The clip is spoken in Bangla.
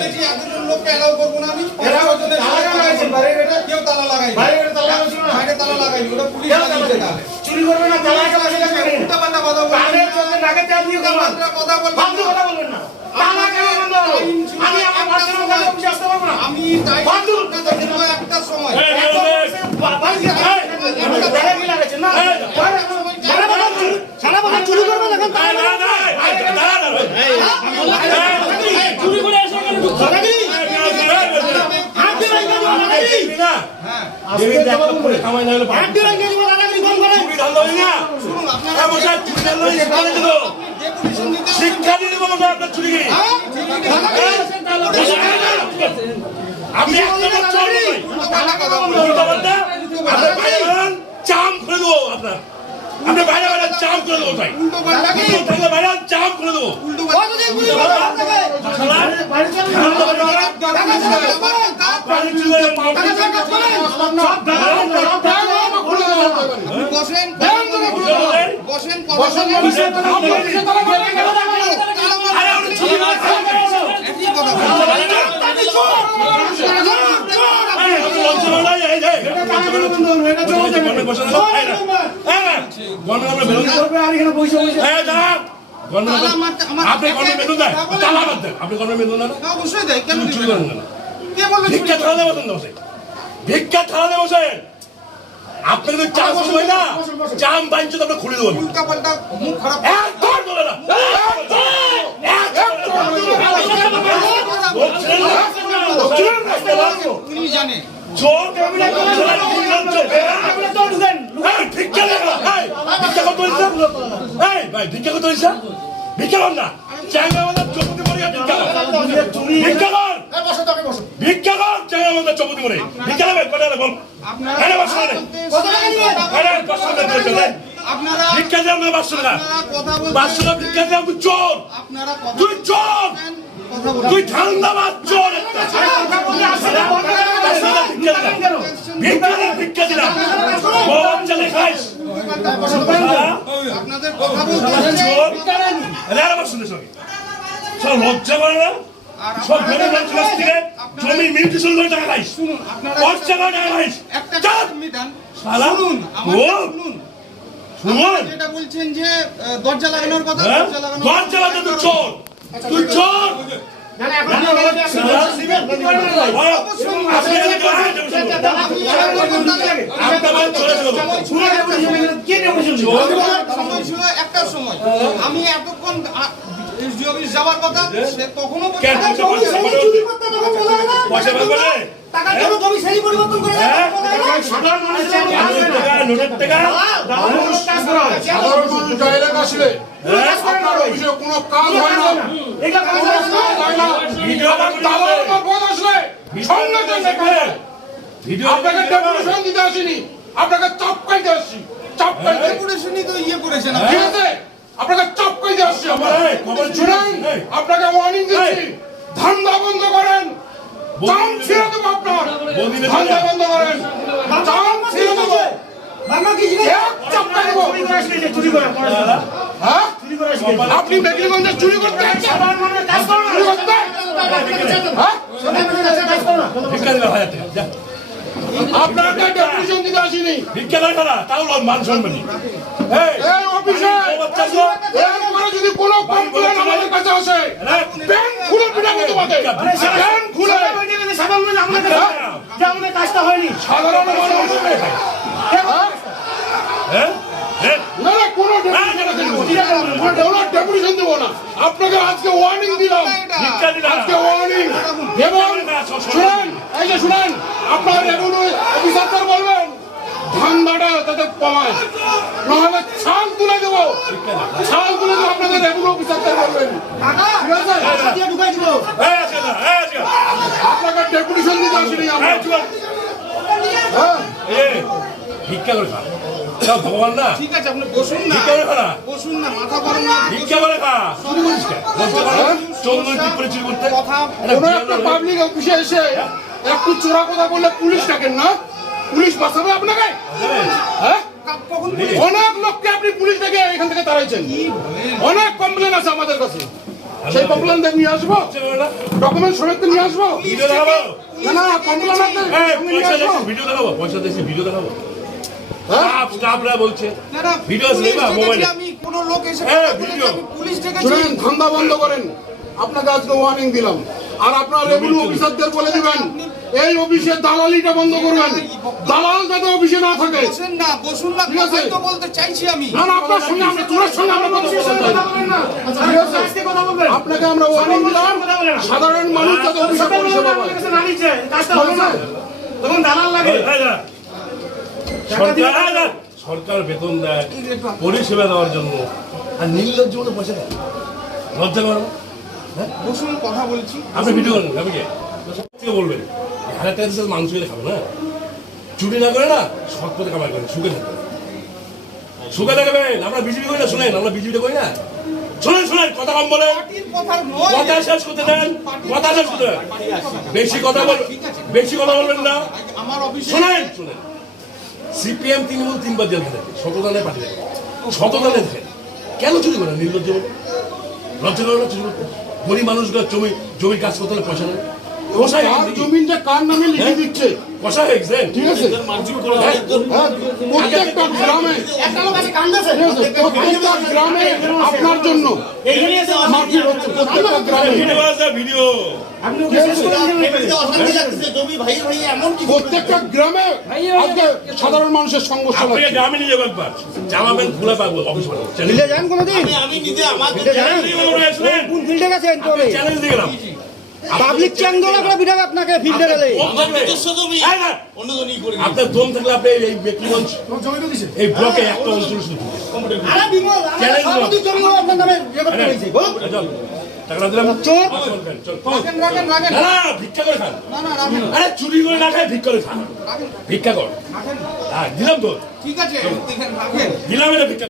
বলেছি এতজন লোককে এলাও করবো না আমি। কেউ তালা লাগাই বাইরে তালা লাগাই ওটা পুলিশ লাগিয়েছে। তাহলে চুরি করবে না তালা উল্টা পাল্টা কথা বলবেন না। আমি একটা সময় চুরি করবে শিক্ষা দিয়ে দেবো আপনার চুরি আপনি চাম করে দেবো আপনার আপনি বাইরে বাইরে চাম করে দেবো ভাই বাইরে চাম করে দেবো ভিক্ষা থালাতে বসেন আপনাকে তো চাম হয় না চাম বাইঞ্চ তো খুলে দেবো উল্টা পাল্টা মুখ খারাপ বলে না উনি জানে ভিক্ষা করতে ভিক্ষা কর না চাইনা আমাদের চৌপতি মরে ভিক্ষা কর ভিক্ষা কর চাইনা আমাদের চৌপতি মরে ভিক্ষা দেবে কটা বল ভিক্ষা দেওয়া না 500 টাকা 500 টাকা ভিক্ষা দেওয়া তুই চোর তুই চোর তুই ঠান্ডাবাজ চোর ভিক্ষা দিলাম চলে খাইস আপনাদের কথা বলতে শুনে সব লজ্জা করে না সব গরিব মানুষ থেকে জমি মিউটেশন করে টাকা খাইস খরচা করে টাকা খাইস শুনুন যেটা বলছেন যে দরজা লাগানোর কথা দরজা লাগানো তুই চোর তুই চোর একটা সময় আমি এতক্ষণ যাওয়ার কথা সে কখনো টাকা জন্য জমি সেই পরিবর্তন করে সাধারণ মানুষের টাকা সাধারণ মানুষ ডাইরেক্ট আসলে আপনার অফিসে কোনো কাজ হয় না এটা কাজ হয় না ভিডিও তালার পদ আসলে সঙ্গে সঙ্গে আপনাকে ডেপুটেশন দিতে আসিনি আপনাকে চাপকাইতে আসছি চাপকাইতে ডেপুটেশনই তো ইয়ে করেছেন ঠিক আছে আপনাকে চাপকাইতে আসছি শুনুন আপনাকে ওয়ার্নিং দিচ্ছি ধান্দা বন্ধ করেন চাম ছেড়ে দেবো আপনার ধান্দা বন্ধ করেন চাম ছেড়ে দেবো আপনি মেঘলিগঞ্জে চুরি করতে আপনাকে ডেপুটেশন দিতে আসিনি ভিক্ষা করে খানা তাও মান সম্মান এই অফিসে এরপরে যদি কোনো কমপ্লেন আমাদের কাছে আসে ব্যাংক খুলে পিটাবো তোমাকে ব্যাংক খুলে আমাদের কাজটা হয়নি সাধারণ মানুষ না না কোনো ডেপুটেশন দেবো না আপনাকে আজকে ওয়ার্নিং দিলাম আজকে ওয়ার্নিং এবং শুনেন এই যে শুনেন আপনার রেভিনিউ অফিসারদের বলবেন ধান্দাটা যাতে কমায় নাহলে ছাল তুলে দেবো ছাল তুলে দেবো আপনাদের রেভিনিউ অফিসারদের বলবেন আপনাকে ডেপুটেশন দিতে আসেনি ভিক্ষা করে খা সব ভগবান না ঠিক আছে আপনি বসুন না ভিক্ষা করে খা বসুন না মাথা গরম না ভিক্ষা করে খা চুরি করিস কেন চন্দ্র কি করে চুরি করতে কোনো একটা পাবলিক অফিসে এসে একটু চোরা কথা বললে পুলিশ ডাকেন না পুলিশ বাঁচাবে আপনাকে হ্যাঁ অনেক লোককে আপনি পুলিশ ডেকে এখান থেকে তাড়াইছেন অনেক কমপ্লেন আছে আমাদের কাছে সেই কমপ্লেন নিয়ে আসবো, ডকুমেন্ট সমেত নিয়ে আসবো। ভিডিও দেখাবো, না না কমপ্লেন পয়সা দিয়েছি ভিডিও দেখাবো, পয়সা দিয়েছি ভিডিও দেখাবো। স্টাফরা বলছে দাদা, ভিডিও আছে পুলিশ না ডেকেছি মোবাইলে। আমি, কোনো লোক এসে হ্যাঁ, কথা বলেছে, ভিডিও। আমি পুলিশ ডেকেছি। শুনেন, ধান্দা বন্ধ করেন। আপনাকে আজকে ওয়ার্নিং দিলাম। আর আপনার রেভিনিউ অফিসারদের বলে দিবেন এই অফিসে দালালিটা বন্ধ করবেন, দালাল যাতে অফিসে না থাকে। বসেন না, বসুন না, ঠিক আছে। কথাই তো বলতে চাইছি আমি। না না আপনার সঙ্গে আমরা তোমার সঙ্গে আমরা কথা বলতে চাই। আচ্ছা, ঠিক আছে। আজকে কথা বলবেন। আপনাকে আমরা ওয়ার্নিং দিলাম, সাধারণ মানুষ যাতে অফিসে পরিষেবা পায়। না নিচ্ছে, কাজটা হবে না। তখন দালাল লাগে। সরকার বেতন দেয় পরিষেবা দেওয়ার জন্য, আর নির্লজ্জ মতো পয়সা দেয়, লজ্জা করে না? বসুন, কথা বলছি। আপনি ভিডিও করেন, আমি কে থেকে বলবেন 1000 টাকা দিয়ে মাংস খেলে খাবো না, চুরি না করে না, শখ করে কামাই করেন, সুখে থাকবেন, সুখে থাকবেন। আমরা বিজেপি করি না, শোনেন, আমরা বিজেপিটা করি না, শোনেন শোনেন, কথা কম বলেন, পার্টির কথা নয়। কথা শেষ করতে দেন, কথা শেষ করতে দেন, বেশি কথা বলবেন, বেশি কথা বলবেন না। আমার অফিসে শোনেন শোনেন, সিপিএম তৃণমূল 3 বার জেল খেলে, শতদানে পাঠিয়ে শতদানে দেখেন, কেন চুরি করেন? নির্লজ্জ বলে লজ্জা করে না চুরি করতে? গরিব মানুষগুলো জমির কাজ করতে হলে পয়সা নেই, কষাই আর জমিনটা কার নামে লিখে দিচ্ছে, কষাই গেছেন, ঠিক আছে? হ্যাঁ, প্রত্যেকটা গ্রামে, একটা লোক আছে কান্দাছে। ঠিক আছে, প্রত্যেকটা গ্রামে আপনার জন্য এইখানে এসে মারপিট হচ্ছে, প্রত্যেকটা গ্রামে। ভিডিও আছে ভিডিও, আপনি ওকে শেষ করে দিলেন। প্রত্যেকটা গ্রামে আজকে সাধারণ মানুষের সংঘর্ষ আপনি লাগছে। গ্রামে নিয়ে যাবেন একবার, চালাবেন খুলে পাবো অফিস বানাবো, ফিল্ডে যান কোনোদিন? চ্যালেঞ্জ দিয়ে গেলাম, কোন ফিল্ডে গেছেন তবে? চ্যালেঞ্জ দিয়ে গেলাম। পাবলিক চ্যাঙ্গোলা করে বিঠাবে আপনাকে ফিল্ডে গেলে। আপনার দম থাকলে আপনি এই ব্যক্তিগঞ্জ এই ব্লকে একটা অঞ্চল শুধু আরে বিমল, চ্যালেঞ্জ দিলাম। আমাদের জমি আপনার নামে ইয়ে করতে হয়েছে। বলুন। চল টাকা দিলাম, চোর। চল রাখেন, রাখেন, রাখেন। না ভিক্ষা করে খান, না, না, রাখেন, আরে চুরি করে না খায় ভিক্ষা করে খান, রাখেন, ভিক্ষা কর, রাখেন। হ্যাঁ দিলাম তো, ঠিক আছে, দেখেন, রাখেন। দিলাম এটা ভিক্ষা।